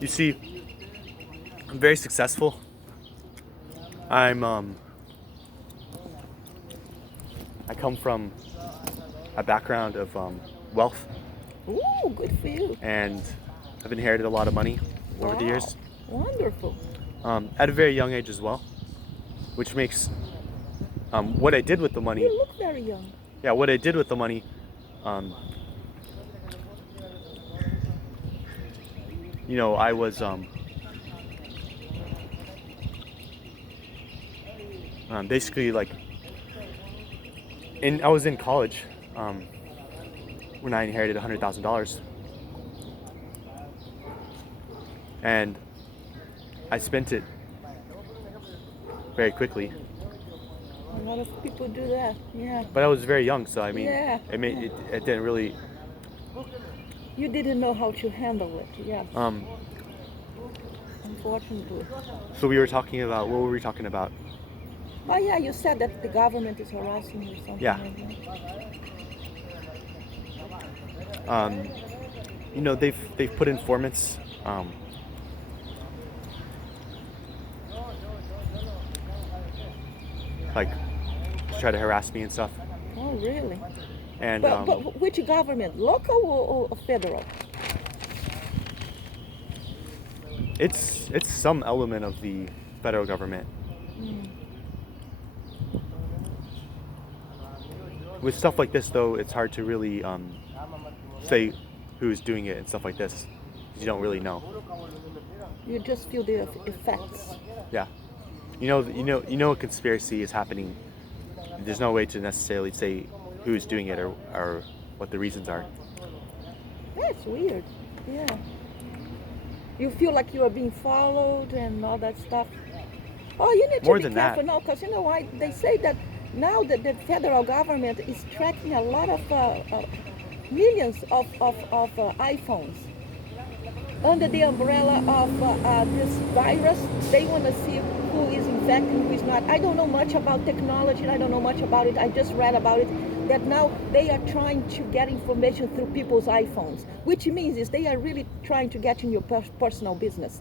You see, I'm very successful. I'm I come from a background of wealth, Ooh, good for you. and I've inherited a lot of money over the Wow, years, wonderful. at a very young age as well, which makes what I did with the money. You look very young. Yeah, what I did with the money. Um, I was basically like I was in college um, when I inherited $100,000, and I spent it very quickly. A lot of people do that. Yeah, But I was very young, so I mean, yeah, yeah. it didn't really. You didn't know how to handle it. Yes, Um, unfortunately. so we were talking about what were we talking about? Oh yeah, you said that the government is harassing you or Yeah, something like that. um, they've put informants like to try to harass me and stuff, Oh really? and But which government? Local or federal? it's some element of the federal government. Mm. With stuff like this, though, it's hard to really say who's doing it and stuff like this because you don't really know. You just feel the effects. Yeah, a conspiracy is happening. There's no way to necessarily say who's doing it or what the reasons are. That's weird. Yeah. You feel like you are being followed and all that stuff. Oh, you need to More be than that, careful now, because you know why? They say that now that the federal government is tracking a lot of millions of iPhones under the umbrella of this virus. They want to see who is infected, who is not. I don't know much about technology. I don't know much about it. I just read about it that now they are trying to get information through people's iPhones, which means is they are really trying to get in your personal business.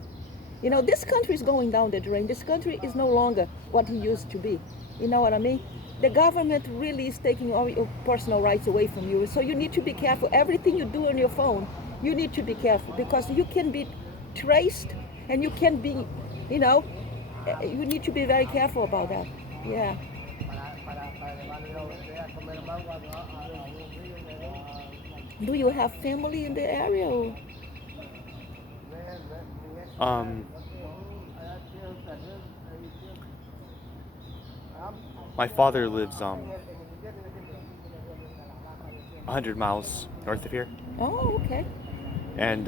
You know, this country is going down the drain. This country is no longer what it used to be. You know what I mean? The government really is taking all your personal rights away from you. So you need to be careful. Everything you do on your phone, you need to be careful because you can be traced and you can be, you know, you need to be very careful about that. Yeah. Do you have family in the area? Or? um, my father lives 100 miles north of here, Oh, okay. and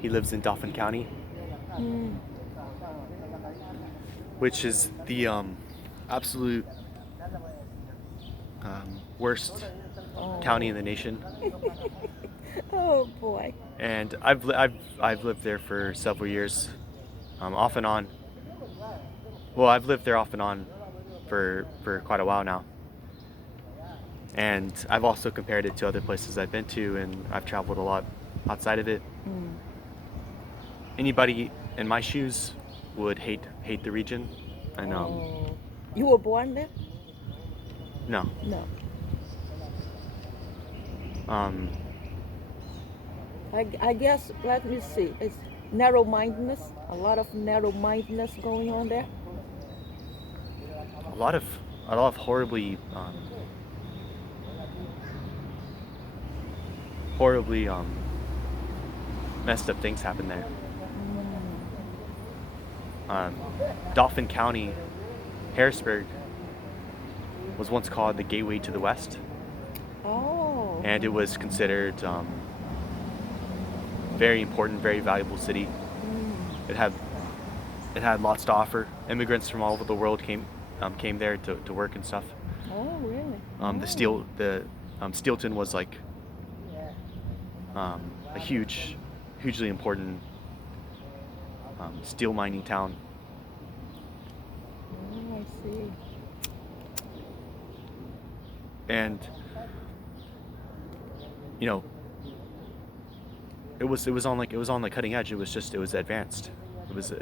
he lives in Dauphin County, Mm. which is the absolute worst county Oh. in the nation. Oh boy. And I've lived there for several years, off and on. Well, I've lived there off and on for quite a while now, and I've also compared it to other places I've been to, and I've traveled a lot outside of it. Mm. Anybody in my shoes would hate the region, and Oh. You were born there? no, No. um, I guess, let me see. It's narrow mindedness, a lot of narrow mindedness going on there. a lot of a lot of horribly messed up things happen there. Mm. Um, Dauphin County, Harrisburg, was once called the gateway to the West, Oh. and it was considered very important, very valuable city. Mm. It had it had lots to offer. Immigrants from all over the world came there to work and stuff. Oh, really? The Oh. steel the Steelton was like a hugely important steel mining town, Oh, I see. and you know it was on the cutting edge. It was advanced. It was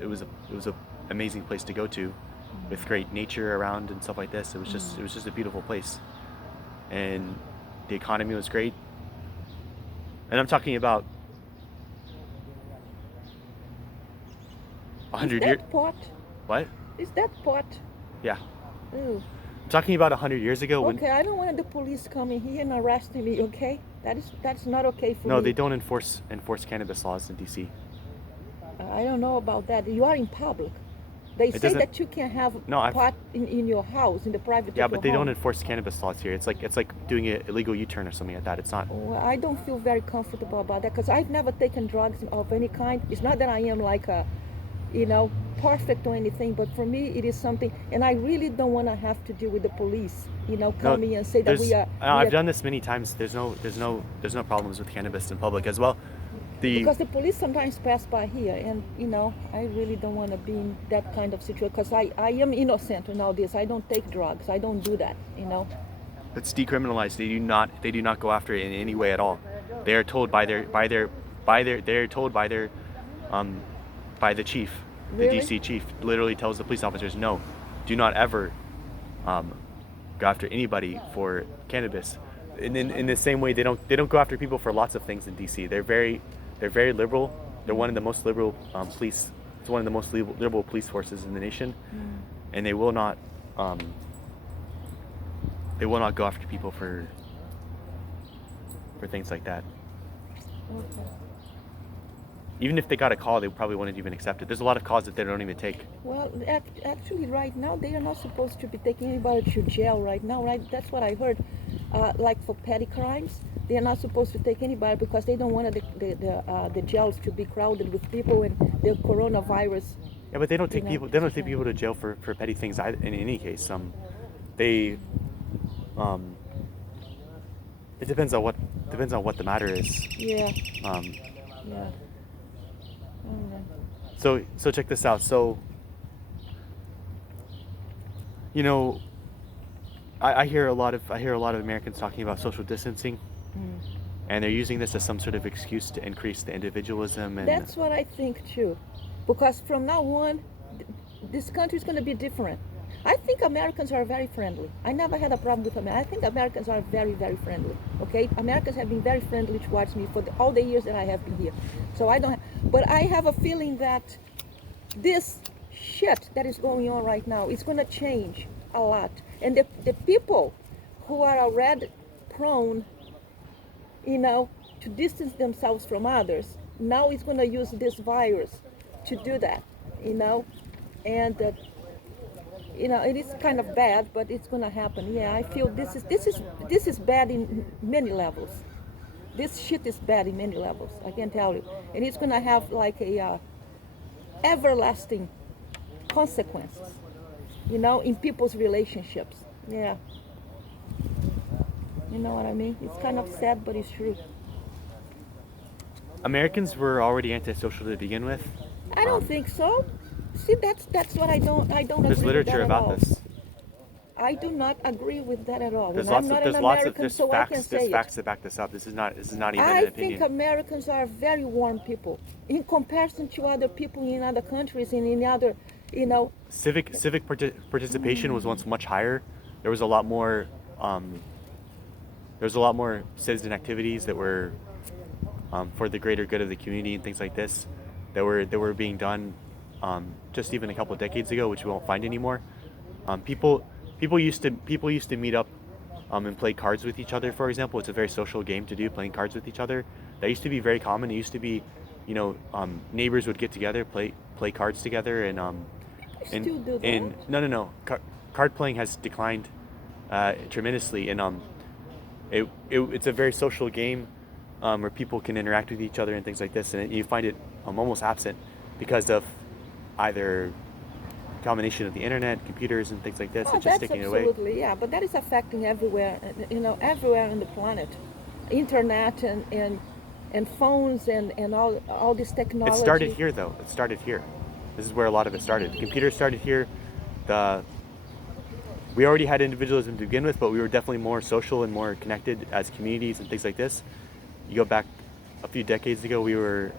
a amazing place to go to, with great nature around and stuff like this. It was just a beautiful place, and the economy was great. And I'm talking about Is 100 years. that pot? What? Is that pot? Yeah, Ooh. I'm talking about 100 years ago when. Okay, I don't want the police coming here and arresting me. Okay, that's not okay for No, me. they don't enforce cannabis laws in DC. I don't know about that. You are in public. They say doesn't- that you can have No, pot in your house, in the private. Yeah, of but your they don't home. enforce cannabis laws here. It's like doing an illegal U-turn or something like that. It's not. Well, I don't feel very comfortable about that because I've never taken drugs of any kind. It's not that I am like a, perfect or anything, but for me it is something, and I really don't want to have to deal with the police, coming and say that we are. I've done this many times. There's no problems with cannabis in public as well. Because the police sometimes pass by here, and I really don't want to be in that kind of situation because I am innocent in all this. I don't take drugs. I don't do that. It's decriminalized. They do not go after it in any way at all. They are told by the chief. The Really? DC chief literally tells the police officers, no, do not ever go after anybody for cannabis. And in the same way, they don't go after people for lots of things in DC. They're very liberal. They're one of the most liberal police. It's one of the most liberal police forces in the nation, and they will not go after people for things like that. Okay. Even if they got a call, they probably wouldn't even accept it. There's a lot of calls that they don't even take. Well, actually, right now they are not supposed to be taking anybody to jail right now, right? That's what I heard. Like for petty crimes, they are not supposed to take anybody because they don't want the jails to be crowded with people and the coronavirus. Yeah, but they don't take people. They don't take yeah. people to jail for petty things either, in any case. They it depends on what the matter is. Yeah, Um, yeah. Alright. so check this out. So, I hear a lot of Americans talking about social distancing, Mm. and they're using this as some sort of excuse to increase the individualism and. That's what I think too, because from now on, this country is going to be different. I think Americans are very friendly. I never had a problem with Americans. I think Americans are very, very friendly. Okay, Americans have been very friendly towards me for all the years that I have been here. So I don't. But I have a feeling that this shit that is going on right now is going to change a lot, and the people who are already prone, to distance themselves from others, now is going to use this virus to do that, and it is kind of bad, but it's going to happen. Yeah, I feel this is bad in many levels. This shit is bad in many levels. I can tell you, and it's going to have like a everlasting consequences, in people's relationships. Yeah. You know what I mean? It's kind of sad, but it's true. Americans were already antisocial to begin with. I don't think so. See, that's what I don't There's agree with literature that at all. about this. I do not agree with that at all. There's And I'm lots not of there's an lots of American, there's so I can facts say there's it. facts to back this up. This is not even I an think opinion. Americans are very warm people in comparison to other people in other countries and in other, Civic participation was once much higher. There was a lot more citizen activities that were for the greater good of the community and things like this that were being done just even a couple of decades ago, which we won't find anymore. People used to meet up and play cards with each other. For example, it's a very social game to do, playing cards with each other. That used to be very common. It used to be, neighbors would get together, play cards together, and still do that. and no. Card playing has declined tremendously, and it's a very social game where people can interact with each other and things like this, and you find it almost absent because of either combination of the internet, computers, and things like this. Oh, It's just that's taking it away. absolutely, yeah. But that is affecting everywhere, everywhere on the planet. Internet and phones and all this technology. It started here, though. It started here. This is where a lot of it started. The computer started here. We already had individualism to begin with, but we were definitely more social and more connected as communities and things like this. You go back a few decades ago, we were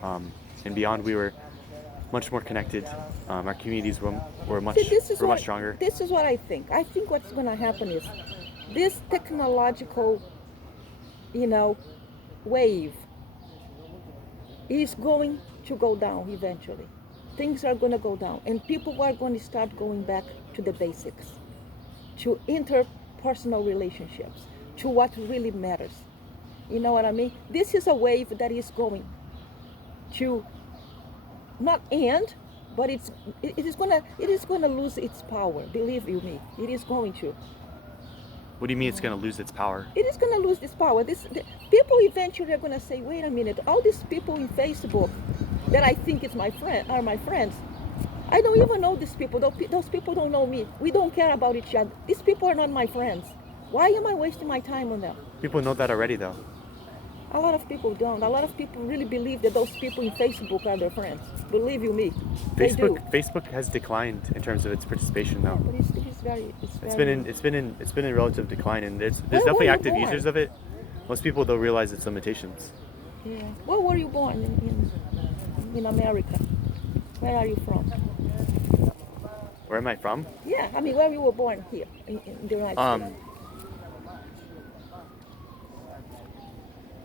and beyond, we were much more connected. Our communities were much See, much stronger. this is what I think. I think what's going to happen is this technological, you know, wave is going to go down eventually. Things are going to go down, and people are going to start going back to the basics, to interpersonal relationships, to what really matters. You know what I mean? This is a wave that is going to not end, but it is gonna lose its power. Believe you me, it is going to. What do you mean it's going to lose its power? It is going to lose this power. People eventually are going to say, wait a minute, all these people in Facebook that I think is are my friends. I don't even know these people. Those people don't know me. We don't care about each other. These people are not my friends. Why am I wasting my time on them? People know that already, though. A lot of people don't. A lot of people really believe that those people in Facebook are their friends. Believe you me, they do. Facebook has declined in terms of its participation, though. But it's very. It's been in relative decline, and there's Where were definitely you active born? users of it. Most people don't realize its limitations. Yeah. Where were you born in America? Where are you from? Where am I from? Yeah, I mean, where you were born here in the United States.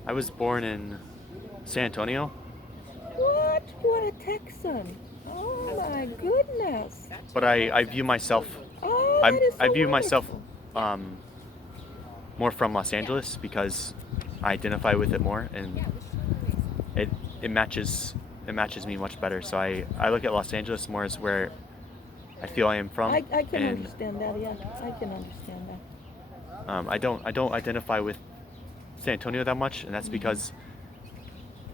I was born in San Antonio. What? What a Texan! Oh my goodness! But I view myself Oh, that is so I view myself wonderful. more from Los Angeles because I identify with it more, and it matches me much better. So I look at Los Angeles more as where I feel I am from. I can and understand that. Yeah, I can understand that. I don't identify with San Antonio that much, and that's because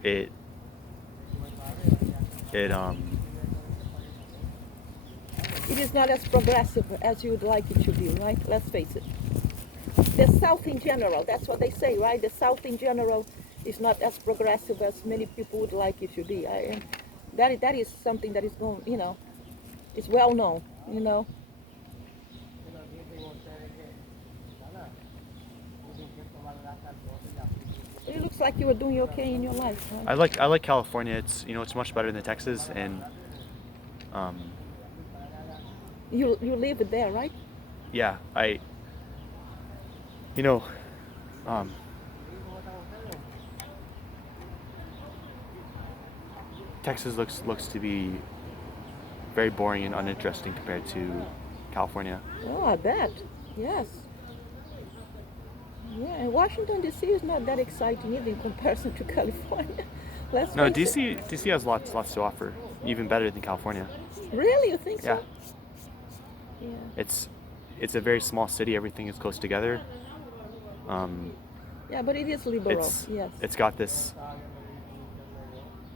it It is not as progressive as you would like it to be, right? Let's face it. The South in general, that's what they say, right? The South in general is not as progressive as many people would like it to be. That is something that is going, it's well known, It looks like you were doing okay in your life, right? I like California. It's much better than Texas, and You live there, right? yeah, um, Texas looks to be very boring and uninteresting compared to California. Oh, I bet. Yes. Yeah, and Washington D.C. is not that exciting either in comparison to California. Let's No, face it. DC has lots to offer, even better than California. Really, you think Yeah, so? Yeah. it's a very small city. Everything is close together. Yeah, but it is liberal. It's Yes. it's got this.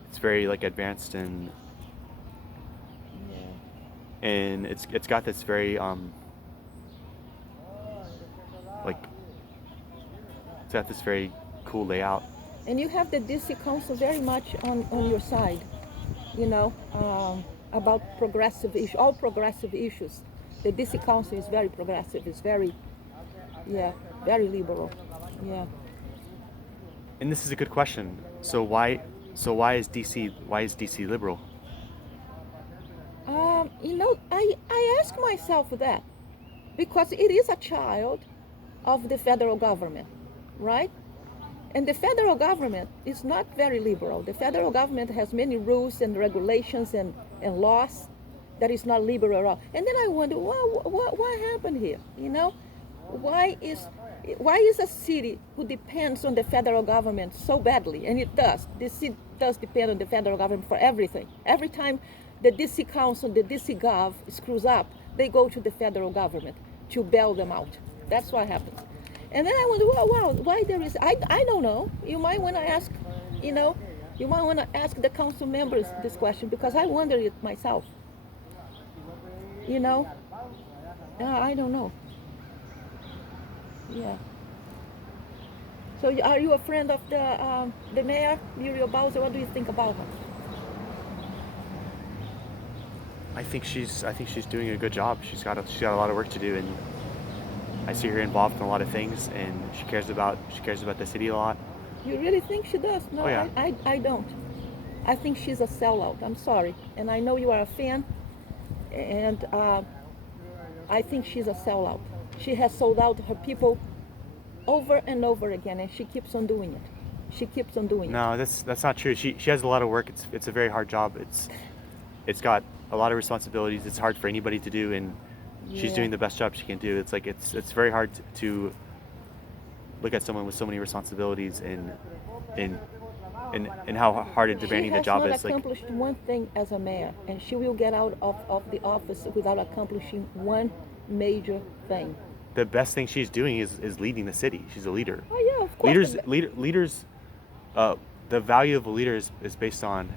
It's very like advanced, and Yeah. it's got this very like it's got this very cool layout. And you have the DC Council very much on your side, about progressive issues, all progressive issues. The DC Council is very progressive. It's very, very liberal. Yeah. And this is a good question. So why is DC liberal? I ask myself that because it is a child of the federal government, right? And the federal government is not very liberal. The federal government has many rules and regulations and laws that is not liberal at all. And then I wonder, what happened here? Why is a city who depends on the federal government so badly? And it does. The city does depend on the federal government for everything. Every time the DC Council, the DC Gov screws up, they go to the federal government to bail them out. That's what happens. And then I wonder, why there is, I don't know. You might want to ask, the council members this question because I wonder it myself. I don't know. Yeah. So are you a friend of the mayor, Muriel Bowser? What do you think about her? I think she's doing a good job. She's got a lot of work to do, and I see her involved in a lot of things, and she cares about the city a lot. You really think she does? No, Oh yeah. I don't. I think she's a sellout. I'm sorry. And I know you are a fan, and I think she's a sellout. She has sold out her people over and over again, and she keeps on doing it. She keeps on doing it. No, that's not true. She has a lot of work. It's a very hard job. It's got a lot of responsibilities. It's hard for anybody to do, and she's Yeah. doing the best job she can do. It's like it's very hard to look at someone with so many responsibilities and how hard and demanding She the job has is. not Like accomplished one thing as a mayor, and she will get out of the office without accomplishing one major thing. the best thing she's doing is leading the city. She's a leader. Oh yeah, of course. Leaders, the value of a leader is based on,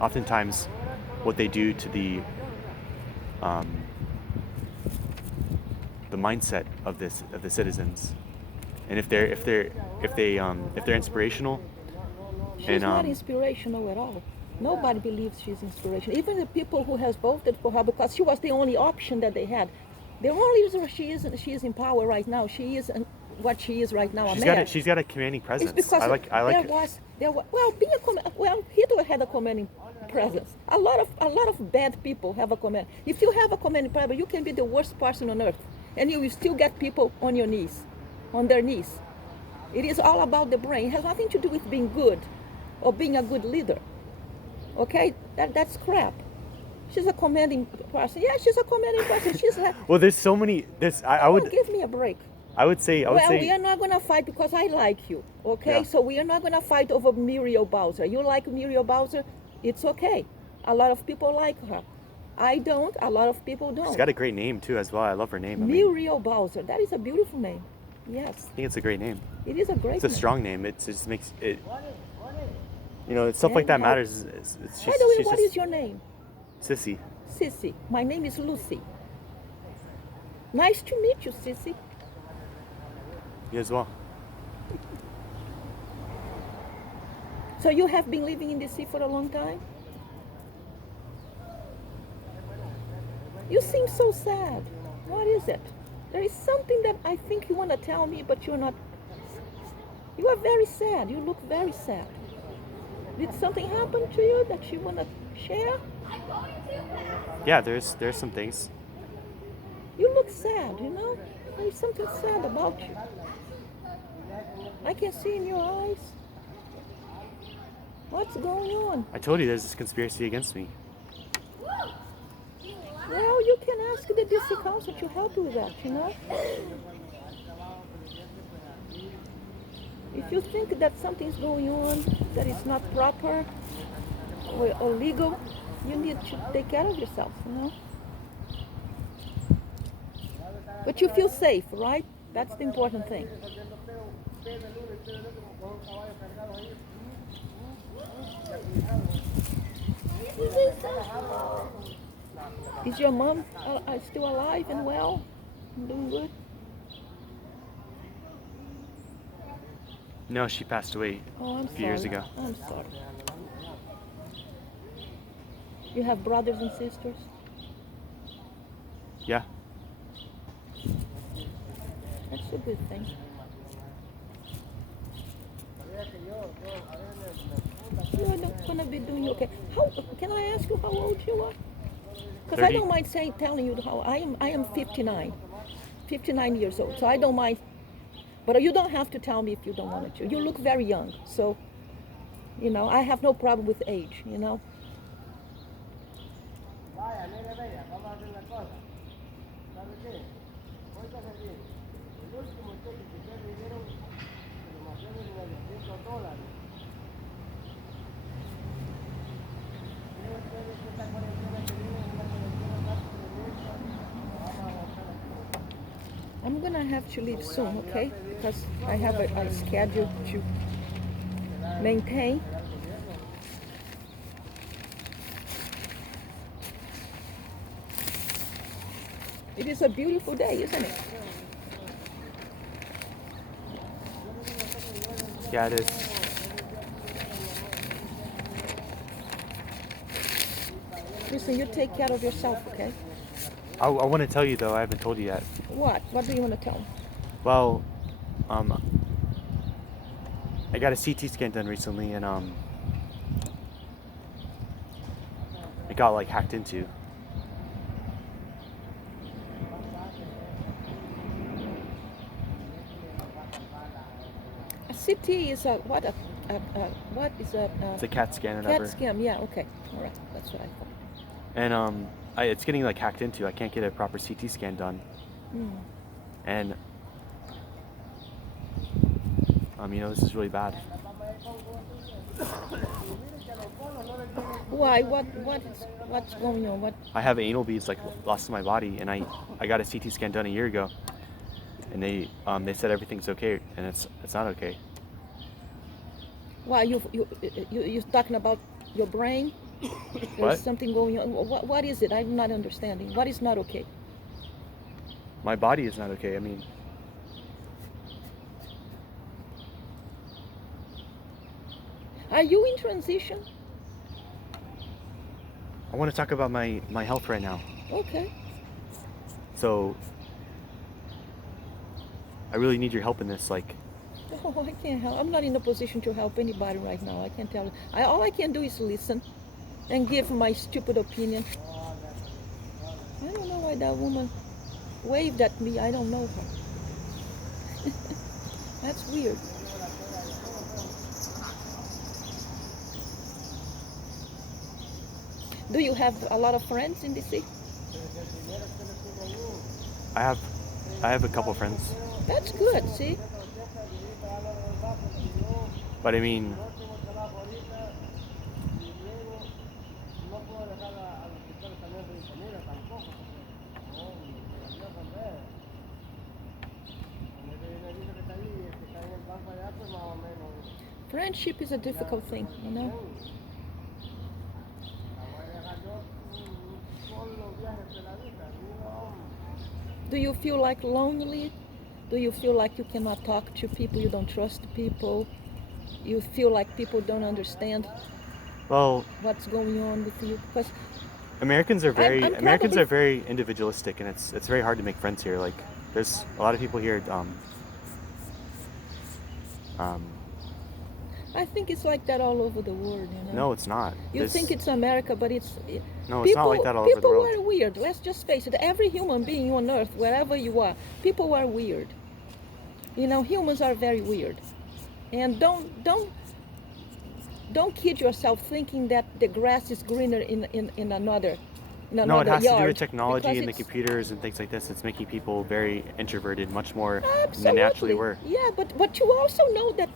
oftentimes, what they do to um, the mindset of the citizens, and if they're inspirational, She's and not inspirational at all. Nobody believes she's inspirational. Even the people who has voted for her because she was the only option that they had. The only reason she is in power right now, she is what she is right now, a mayor. she's got a commanding It's presence. because I like Hitler had a commanding presence. A lot of bad people have a command. If you have a commanding presence, you can be the worst person on earth, and you will still get people on your knees, on their knees. It is all about the brain. It has nothing to do with being good or being a good leader. Okay, that's crap. She's a commanding person. Yeah, she's a commanding person. She's like, Well, there's so many. I oh, would give me a break. I would say Well, we are not going to fight because I like you, okay? Yeah. So we are not going to fight over Muriel Bowser. You like Muriel Bowser? It's okay. A lot of people like her. I don't. A lot of people don't. she's got a great name too as well. I love her name. I mean, Muriel Bowser. That is a beautiful name. Yes, I think it's a great name. it is a great It's a name. strong name. It just makes it. Stuff like that And how- matters. By the way, She's what just is your name? Sissy. Sissy. My name is Lucy. Nice to meet you, Sissy. You as well. So you have been living in DC for a long time? You seem so sad. What is it? There is something that I think you want to tell me, but you're not. You are very sad. You look very sad. Did something happen to you that you want to share? Yeah, there's some things. You look sad, you know? There is something sad about you. I can see in your eyes. What's going on? I told you there's this conspiracy against me. Well, you can ask the DC Council to help you with that, you know? If you think that something's going on that is not proper or legal, you need to take care of yourself, you know? But you feel safe, right? That's the important thing. Is your mom still alive and well? Doing good? No, she passed away Oh, I'm a few years sorry. ago. I'm sorry. You have brothers and sisters? Yeah. That's a good thing. You are not gonna be doing okay. How can I ask you how old you are? Because I 30. don't mind telling you how I am. I am 59, 59 years old. So I don't mind. But you don't have to tell me if you don't want to. You look very young, so I have no problem with age. I'm gonna have to leave soon, okay? Because I have a schedule to maintain. It is a beautiful day, isn't it? Yeah, it is. Listen, you take care of yourself, okay? I want to tell you though. I haven't told you yet. What? What do you want to tell me? Well, I got a CT scan done recently, and it got like hacked into. A CT is a what? What is a It's a CAT scan or CAT whatever. scan? Yeah. Okay. All right. That's what I thought. And it's getting like hacked into. I can't get a proper CT scan done, Mm. and this is really bad. Why? What's going on? What? I have anal beads like lost in my body, and I got a CT scan done a year ago, and they said everything's okay, and it's not okay. Why you talking about your brain? There's What? something going on. What is it? I'm not understanding. What is not okay? My body is not okay. I mean, Are you in transition? I want to talk about my health right now. Okay. So I really need your help in this. Like, Oh, I can't help. I'm not in a position to help anybody right now. I can't tell. All I can do is listen and give my stupid opinion. I don't know why that woman waved at me. I don't know her. That's weird. Do you have a lot of friends in DC? I have a couple friends, That's good. See? but I mean, Friendship is a difficult thing, you know? Do you feel like lonely? Do you feel like you cannot talk to people, you don't trust people? You feel like people don't understand well, what's going on with you? Because Americans are very I'm probably very individualistic, and it's very hard to make friends here. Like, there's a lot of people here. I think it's like that all over the world, you know? No, it's not. You think it's America, but No, it's not like that all over the people world. are weird. Let's just face it. Every human being on earth, wherever you are, people are weird. You know, humans are very weird. And don't kid yourself thinking that the grass is greener in another No, it has to do with yard, technology because and the it's computers and things like this. It's making people very introverted, much more than they naturally absolutely, were. yeah. But you also know that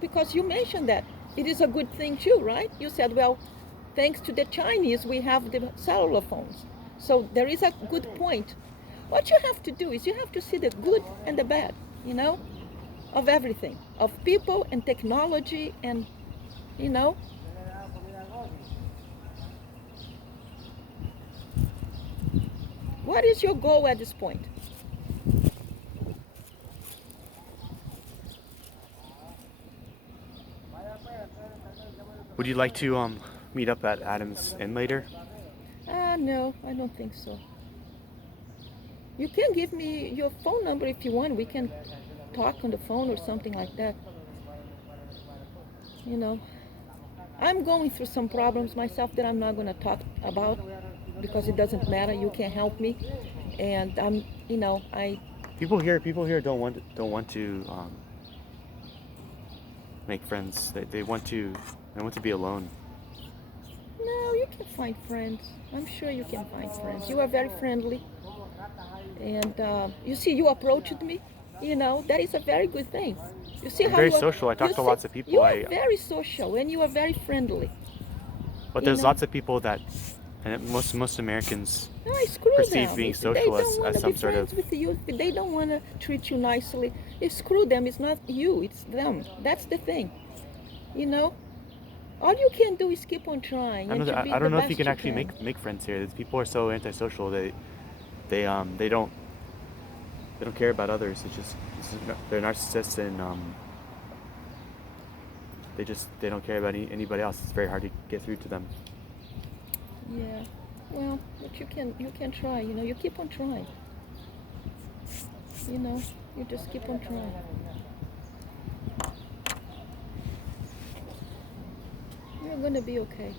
because you mentioned that it is a good thing too, right? You said, well, thanks to the Chinese, we have the cellular phones. So there is a good point. What you have to do is you have to see the good and the bad, you know, of everything, of people and technology, and you know. What is your goal at this point? Would you like to meet up at Adams Inn later? No, I don't think so. You can give me your phone number if you want. We can talk on the phone or something like that. You know, I'm going through some problems myself that I'm not going to talk about because it doesn't matter. You can't help me, and I. People here don't want to make friends. They want to be alone. No, you can find friends. I'm sure you can find friends. You are very friendly, and you see, you approached me. You know, that is a very good thing. You see I'm how very you are. social. I You talk to see, lots of people. you are very social and you are very friendly. But You there's know. lots of people that, and most Americans No, screw perceive them. being If they social don't want as to be some sort of. friends with you, if they don't want to treat you nicely, screw them. It's not you, it's them. That's the thing. You know? All you can do is keep on trying and to be I the don't know if you best can actually make friends here. People are so antisocial. They don't care about others. They're narcissists, and they don't care about anybody else. It's very hard to get through to them. Yeah. Well, but you can try, you know, you keep on trying. You know, you just keep on trying. You're gonna be okay.